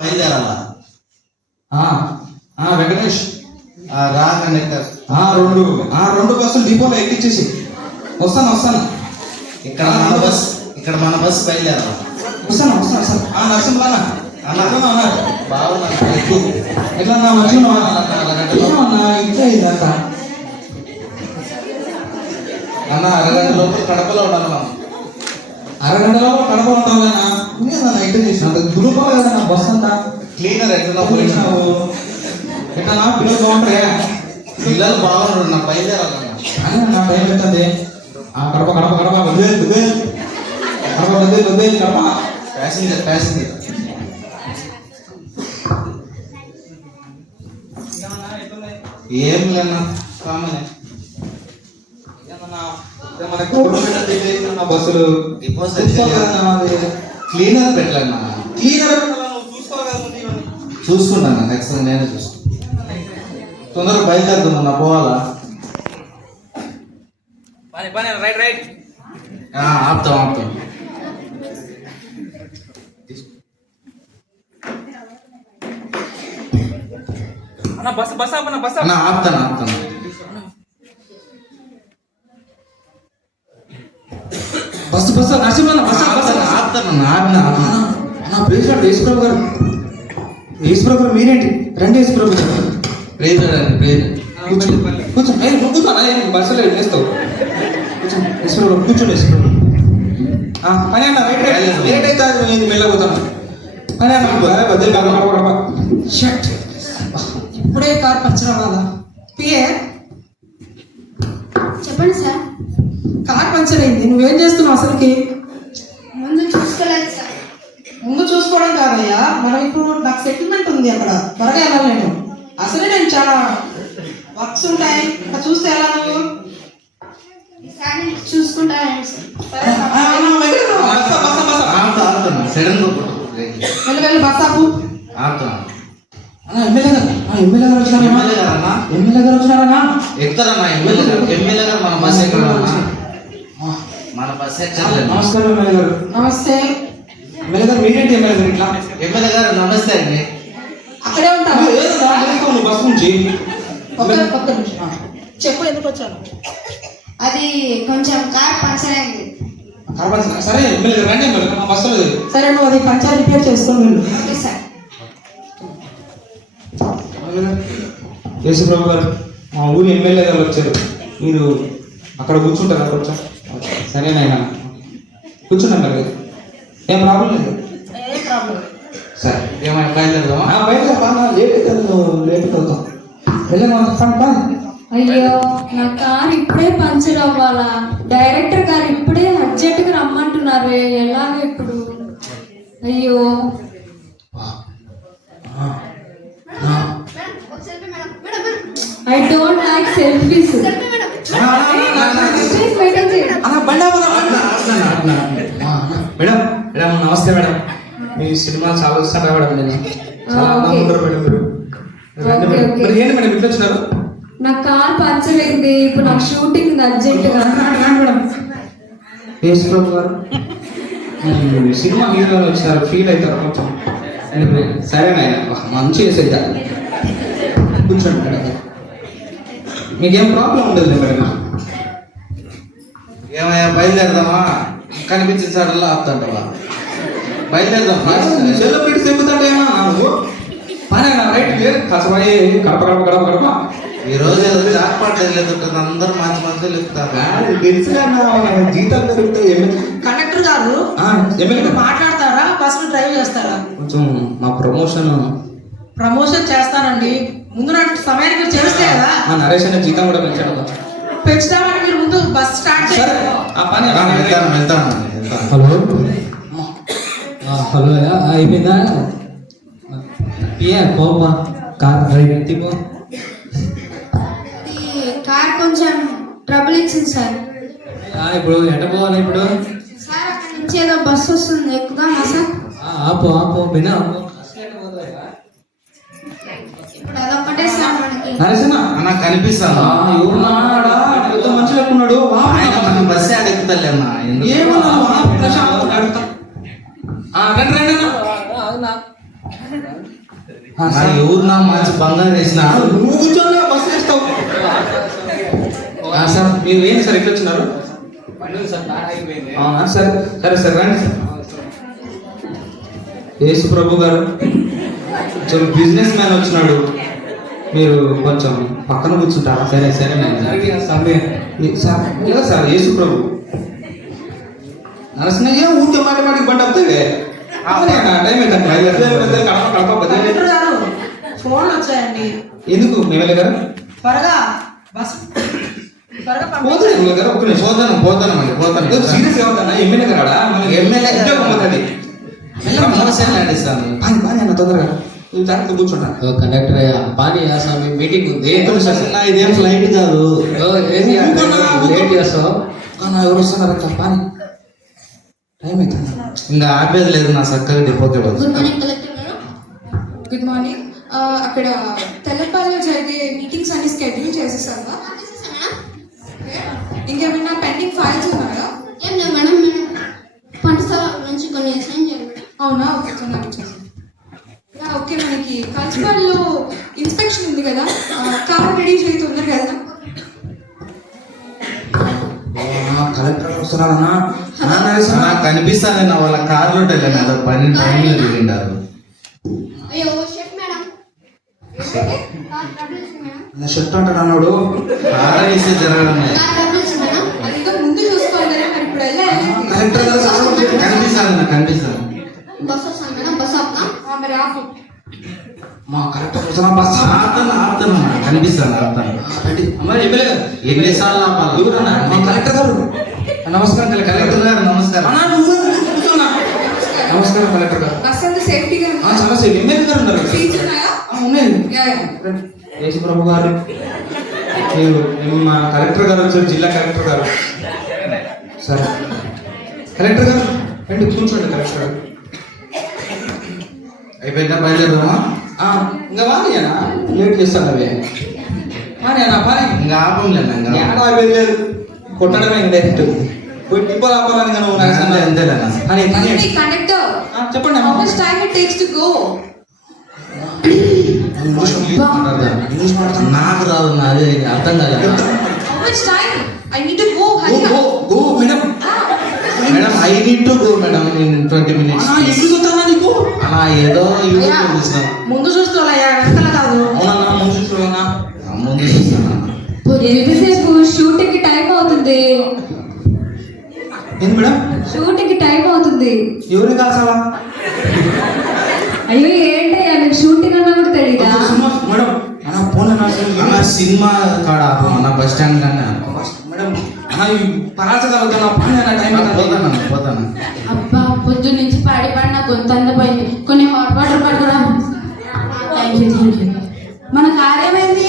బయలుదేరాలా? వెంకటేష్. రా కండక్టర్ రెండు ఆ రెండు బస్సులు డిపోలో ఎక్కించేసి వస్తాను వస్తాను. ఇక్కడ మన బస్ ఇక్కడ మన బస్ బయలుదేరాలా? వస్తాను వస్తాను వస్తాను. ఆ నరసింహన్న అన్న. బాగున్నా. ఎట్లా నా ఏమన్నా ఇంట్లో ఇదంతా అన్న అరగంట లోపల కడపలో ఉండాలి మనం. అరగంటలో కడప ఉంటావు కదా నేనన్నా ఇంట్లో చేసిన అంత దురుపో కదా నా బస్ అంతా. క్లీనర్ ఎట్లా పోయించినావు ఎట్లా నా పిల్లలు బాగుంటాయా? పిల్లలు బాగున్నారు నా బయలుదేరాలన్న అని నా టైం అవుతుంది ఆ కడప కడప కడప. వద్దే వద్దే కడప వద్దే వద్దే కడప. ప్యాసింజర్ ప్యాసింజర్ ఏం లేనా కామనే. ఏమన్నా గవర్నమెంట్ దిగేసిన నా బస్సులు. క్లీనర్ పెట్టలేనా క్లీనర్. చూసుకుంటాను ఖచ్చితంగా నేనే చూసుకుంటాను. తొందరగా బయలుదేరుతున్నా నా పోవాలా? పని పని రైట్ రైట్. ఆ, ఆపుతాం ఆపుతాం. అన్న బస్ బస్ ఆపన్న బస్ అన్న ఆపుతాను ఆపుతాను. బస్సు బస్సు నరసింహన్న బస్సు నా ప్రేసిడెంట్ యేసుప్రభు గారు. యేసుప్రభు గారు మీరేంటి? రండి యేసుప్రభు గారు. ప్రేజర్ అండి ప్రేజర్ కూర్చో బస్సులో వేస్తావు గారు కూర్చోండి ఆ, పని అన్న రైట్ రైట్. లేట్ అయితే నేను వెళ్ళబోతాను పని అన్న బద్దలు షట్. ఇప్పుడే కార్ అవ్వాలా పిఏ చెప్పండి సార్ కార్ పంచర్ అయింది నువ్వేం చేస్తున్నావు అసలుకి? ముందు చూసుకోలేదు సార్. ముందు చూసుకోవడం కాదయ్యా. మనం ఇప్పుడు నాకు సెటిల్మెంట్ ఉంది అక్కడ. త్వరగా వెళ్ళాలి నేను. అసలే నేను చాలా వర్క్స్ ఉంటాయి. అక్కడ చూస్తే ఎలా నువ్వు? అన్న ఎమ్మెల్యే గారు. ఆ, ఎమ్మెల్యే గారు వచ్చినారన్నా ఎమ్మెల్యే గారన్నా ఎమ్మెల్యే గారు వచ్చినారన్నా ఎక్కుతారన్నా ఎమ్మెల్యే గారు? ఎమ్మెల్యే గారు మన బస్ ఎక్కడన్నా ఆ, మన బస్ నమస్కారం ఎమ్మెల్యే గారు. నమస్తే. ఎమ్మెల్యే గారు మీరేంటి ఎమ్మెల్యే గారు ఇట్లా? ఎమ్మెల్యే గారు నమస్తే అండి. అక్కడే ఉంటాను. నువ్వు బస్ నుంచి. ఒక్క నిమిషం చెప్పు ఎందుకు వచ్చాను అది కొంచెం కార్ పంచర్ అయింది. కనపడుతుంది. సరే ఎమ్మెల్యే గారు రండి ఎమ్మెల్యే గారు, మా బస్సులో లేదు సరే నువ్వు అది పంచర్ రిపేర్ చేసుకొని ఓకే సార్. యేసుప్రభు గారు మా ఊరి ఎమ్మెల్యే గారు వచ్చారు. మీరు అక్కడ కూర్చుంటారా కొంచెం? సరేనాయన కూర్చున్నాం మరి. ఏం ప్రాబ్లం లేదు? ఏ ప్రాబ్లం సరే. ఏమైనా బయలుదేరదామా? లేట్ అవుతాం అయ్యో నా కార్ ఇప్పుడే పంచర్ అవ్వాలా? డైరెక్టర్ గారు ఇప్పుడే అర్జెంటుగా రమ్మంటున్నారు. ఎలాగ ఇప్పుడు? అయ్యో. I don't like selfies madam madam madam నమస్తే మేడం. మీ సినిమా చాలా చూస్తాను మేడం నేను. చాలా అందంగా. ఉంటారు మేడం మీరు. మరి ఏంటి మేడం ఇట్లా వచ్చినారు నా కార్ పంచర్ అయింది. ఇప్పుడు నాకు షూటింగ్ ఉంది అర్జెంటుగా. రండి, రండి మేడం. గారు సినిమా హీరోలు వచ్చినారు ఫీల్ అవుతారు కొంచెం. సరేనాయన మంచి చేసేద్దా కూర్చోండి మేడం. మీకేం ప్రాబ్లం ఉండదు మేడం? ఏమయ్యా బయలుదేరదామా? కనిపించిన సాడల్లా ఆపుతాంటవా? బయలుదేరదాం పెట్టి నువ్వు? పని రైట్ కసబాయి కడప కడప కడప కడప. ఈ రోజు ఏదో అందరూ మంచి జీతాలు కండక్టర్ గారు మాట్లాడతారా? డ్రైవ్ చేస్తారా? కొంచెం మా ప్రమోషన్ ప్రమోషన్ చేస్తానండి. ముందు నాకు సమయానికి చేస్తే కదా. మా నరేష్ అనే జీతం కూడా పెంచాడు కదా. ముందు బస్ స్టార్ట్ సరే ఆ పని వెళ్తాను వెళ్తాను హలో? హలో అయిపోయిందా? ఏ పోమ్మా. కార్ డ్రైవ్ తీపో కార్ కొంచెం ట్రబుల్ ఇచ్చింది సార్ ఆ, ఇప్పుడు ఎట పోవాలి ఇప్పుడు? సార్ అక్కడి నుంచి ఏదో బస్ వస్తుంది. ఎక్కుదామా సార్? ఆ, ఆపు ఆపు బినా ఆపు. ఇప్పుడు అదొక్కటే సార్ మనకి. నరేష్ అన్న కనిపిస్తాను. ఎవరున్నాడా పెద్ద మనిషి లెక్కున్నాడు మన బస్సు ఆడ రండి రండి సార్. ఎవరు నా మంచి బంగారు వేసిన నువ్వు కూర్చోన్నా బస్సు వేస్తావు. సార్ మీరు ఏంటి సార్ ఎట్లా వచ్చినారు? అవునా సరే సరే సరే రండి సార్. యేసు ప్రభు గారు బిజినెస్ మ్యాన్ వచ్చినాడు. మీరు కొంచెం పక్కన కూర్చుంటారా? సరే సరే సార్. లేదా సార్ యేసు ప్రభు. నరసింహయ్య ఊరికే మాట మాటికి బండి టైం అవుతుంది వచ్చాయండి. ఎందుకు? మేమే త్వరగా బస్ త్వరగా పోతాను ఒక్క నిమిషం. పోతాను పోతాను అండి పోతాను. సీరియస్ ఎమ్మెల్యే గారా మనకి ఎమ్మెల్యే. ఉద్యోగం అవుతుంది ప్రమోషన్ నడిస్తాను పని పని అన్న తొందరగా. నువ్వు జాగ్రత్త కండక్టర్ అయ్యా. పానీ స్వామి మీటింగ్ ఉంది. నా ఇదేం ఫ్లైట్ కాదు. లేట్ చేస్తావు? నా ఎవరు వస్తున్నారు అక్క పాని. టైం అవుతుంది ఇంకా ఆపేది లేదు నా చక్కగా డిపోకే పోతుంది గుడ్ మార్నింగ్ కలెక్టర్ గారు. గుడ్ మార్నింగ్ అక్కడ తెల్లపాల్లో జరిగే మీటింగ్స్ అన్ని షెడ్యూల్ చేసేసారా ఇంకేమైనా పెండింగ్ ఫైల్స్ ఉన్నాయా? ఏం లేదు మేడం. పంటసాల నుంచి కొన్ని అవునా? ఓకే తొందరగా వచ్చేసి యా, ఓకే మనకి కల్చరల్లో ఇన్స్పెక్షన్ ఉంది కదా కార్ రెడీ చేయి తొందరగా వెళ్దాం. కలెక్టర్ నాకు కనిపిస్తాను వాళ్ళ కార్లో వెళ్ళాను పని దిగిండారు అయ్యో షెఫ్ మేడం. కార్ డబ్బులు మేడం. నా షర్ట్ అంటాడు అన్నాడు? జరగడం ముందు కలెక్టర్. కనిపిస్తాను. బస్ వస్తాను మేడం బస్ మా కలెక్టర్ కనిపిస్తాను ఎమ్మెల్యే ఎన్నిసార్లు ఆపాలి ఎవరన్నా కలెక్టర్ గారు. నమస్కారం కలెక్టర్ కలెక్టర్ గారు నమస్కారం. కలెక్టర్ గారు. చాలా సేపు ఎమ్మెల్యే గారు ఉన్నారు ఉన్నాయా? ప్రభు గారు. మా కలెక్టర్ గారు వచ్చారు జిల్లా కలెక్టర్ గారు. సరే. కలెక్టర్ గారు రండి కూర్చోండి కలెక్టర్ గారు. అయిపోయిందా? బయలుదేరుదామా? ఆ, ఇంకా వానియనా లేట్ చేస్తాను అవి వానియనా పని ఇంకా ఆపంలేనా ఇంకా ఏడా అయిపోయింది లేదు కొట్టడమే ఇంకా డైరెక్ట్ పోయి టిప్పలు ఆపాలని కానీ నువ్వు నాకు అంతే అంతేలేనా పని పని Hey, conductor, ఆ, చెప్పండి how అమ్మా much time it takes to go? English మాట్లాడతాను. ఇంగ్లీష్ మాట్లాడతాను నాకు రాదు నాది అర్థం కాదు How much time? I need to go. Go Hurry go up. Go madam I need to go madam in twenty minutes అన్నా ఎప్పుడు చూస్తానా నీకు? అలా ఏదో యూట్యూబ్ చూసాను ముందు చూసుకోవాలయ్యా వెనకాల కాదు. అవునన్నా ముందు చూస్తున్నా ముందు చూస్తాను ఎంతసేపు? షూటింగ్కి టైం అవుతుంది. ఏంది మేడం షూటింగ్కి టైం అవుతుంది. ఎవరిని కాల్సాలా అయ్యో ఏంటయ్యా మీకు షూటింగ్ అన్నా కూడా సినిమా మేడం అన్న ఫోన్ అన్న సినిమా కాడ? అన్న బస్ స్టాండ్ కానీ ఆపు. మేడం అన్న ఈ పరాస కలుగుతున్న పని అన్న టైం పోతాను అన్న, పోతాను అబ్బా పొద్దు నుంచి పాడి పాడి నా గొంతు అందపోయింది కొన్ని హాట్ వాటర్ పట్టుకురా థ్యాంక్ యూ థ్యాంక్ యూ మన కార్యమైంది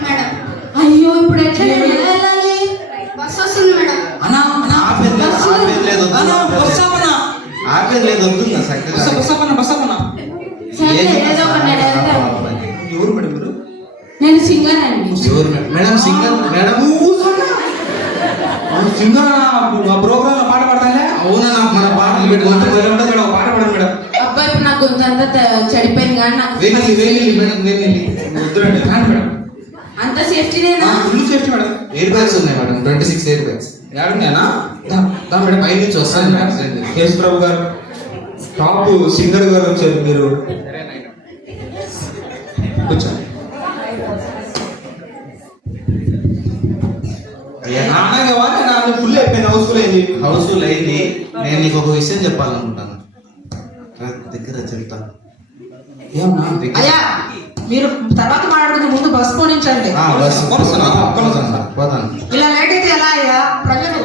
మేడం. అయ్యో ఇప్పుడు ఎట్లా వెళ్ళాలి బస్ వస్తుంది మేడం. అన్న అన్న ఆపేది లేదు, ఆపేది అన్న ఆపేది చక్కగా. ఏదో? నేను వెళ్తాను ఎవరు మేడం మీరు? నేను సింగర్ అండి. ఎవరు? మేడం? సింగర్ మేడం సింగర్ మా ప్రోగ్రామ్లో పాట పాడతాలే అవునా నాకు మన గొంతు ఉంటుంది మేడం పాట పాడండి మేడం. అబ్బా ఇప్పుడు నా గొంతు అంతా చెడిపోయింది కానీ నాకు వేణి వేణి మేడం వద్దురండి రాండి మేడం. అంత సేఫ్టీనేనా full safety madam. Air bags ఉన్నాయి madam twenty six air bags. ఏడున్నాయనా దా మేడం పై నుంచి వస్తాను మేడం. యేసు ప్రభు గారు టాప్ సింగర్ గారు వచ్చారు మీరు. కూర్చోండి. అయ్యా నాన్నగా వాడే నా ఫుల్ హౌస్ఫుల్ అయింది నేను నీకు ఒక విషయం చెప్పాలనుకుంటాను. దగ్గర చెప్తా. అయ్యా మీరు తర్వాత మాట్లాడుకునే ముందు బస్ పోనించండి. ఇలా లేట్ అయితే ఎలా అయ్యా? ప్రజలు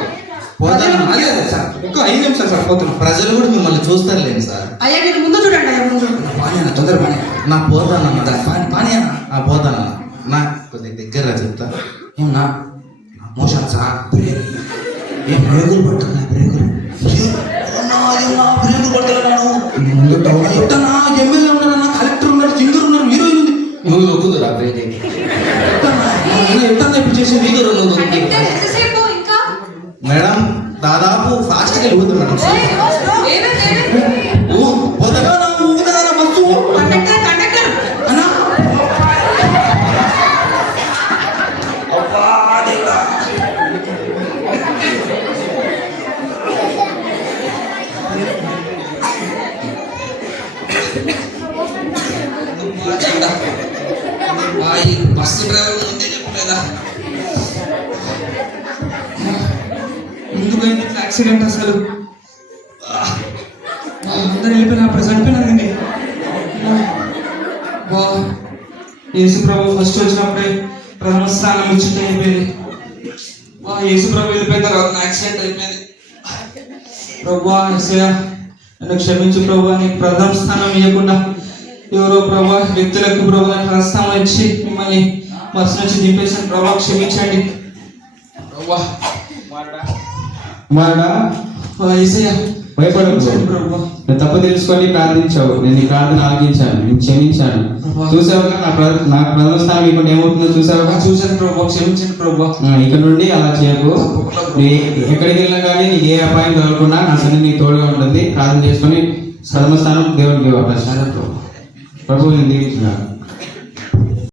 ఐదు నిమిషాలు సార్ పోతున్నాం. ప్రజలు కూడా మిమ్మల్ని చూస్తారులేండి సార్. అయ్యా మీరు ముందు చూడండి అయ్యా ముందు పానీ అన్న తొందర పానీ నా పోతానన్న. పానీ పానీ అన్న ఆ పోతానన్న. నా కొద్దిగా దగ్గర చెప్తా. ఏమన్నా? మోషన్ సార్ ఏం బ్రేకులు పట్టుకున్నా బ్రేకులు. బ్రేకులు పట్టుకున్నాను. ఎట్టనా ఎమ్మెల్యే ఉన్నారన్నా కలెక్టర్ ఉన్నారు సింగర్ ఉన్నారు హీరోయిన్ ఉంది. నువ్వు బ్రేక్ ఎట్టన్నా ఎట్టన్నా ఇప్పుడు నువ్వు ఇంకా? మేడం దాదాపు ఫాస్ట్గా వెళ్ళిపోతుంది ఈ బస్సు డ్రైవర్ ముందే చెప్పలేదా? ఎందుకు యాక్సిడెంట్ అసలు. ఆ, ఆ, అందరు వెళ్ళిపోయినా అప్పుడు బా. యేసు ప్రభు ఫస్ట్ వచ్చినప్పుడే ప్రథమ స్థానం వచ్చింది అయిపోయింది బా యేసు ప్రభు వెళ్ళిపోయిన తర్వాత యాక్సిడెంట్ అయిపోయింది. ప్రభు ఎస్ఐయా నన్ను క్షమించు ప్రభా నీకు ప్రథమ స్థానం ఇవ్వకుండా ఎవరో ప్రభా వ్యక్తులకు ప్రభా నాకు ప్రస్థానం ఇచ్చి మిమ్మల్ని బస్ నుంచి దింపేసాను ప్రభా క్షమించండి. ప్రభా నువ్వు తప్పు తెలుసుకొని ప్రార్థించావు. నేను నీ ప్రార్థన ఆలకించాను. నేను క్షమించాను. చూసావుగా నా నా ప్రథమ స్థానం ఇప్పుడు ఏమవుతుందో చూసావుగా చూశాను ప్రభా. క్షమించండి ప్రభా. ఆ, ఇక నుండి అలా చేయకు. ఎక్కడికి వెళ్ళినా కానీ నీకు ఏ అపాయం కలగకుండా నా సన్ని నీకు తోడుగా ఉంటుంది. ప్రార్థన చేసుకొని సర్వస్థానం దేవునికి అవకాశం ప్రభు నేను దీవించున్నాను.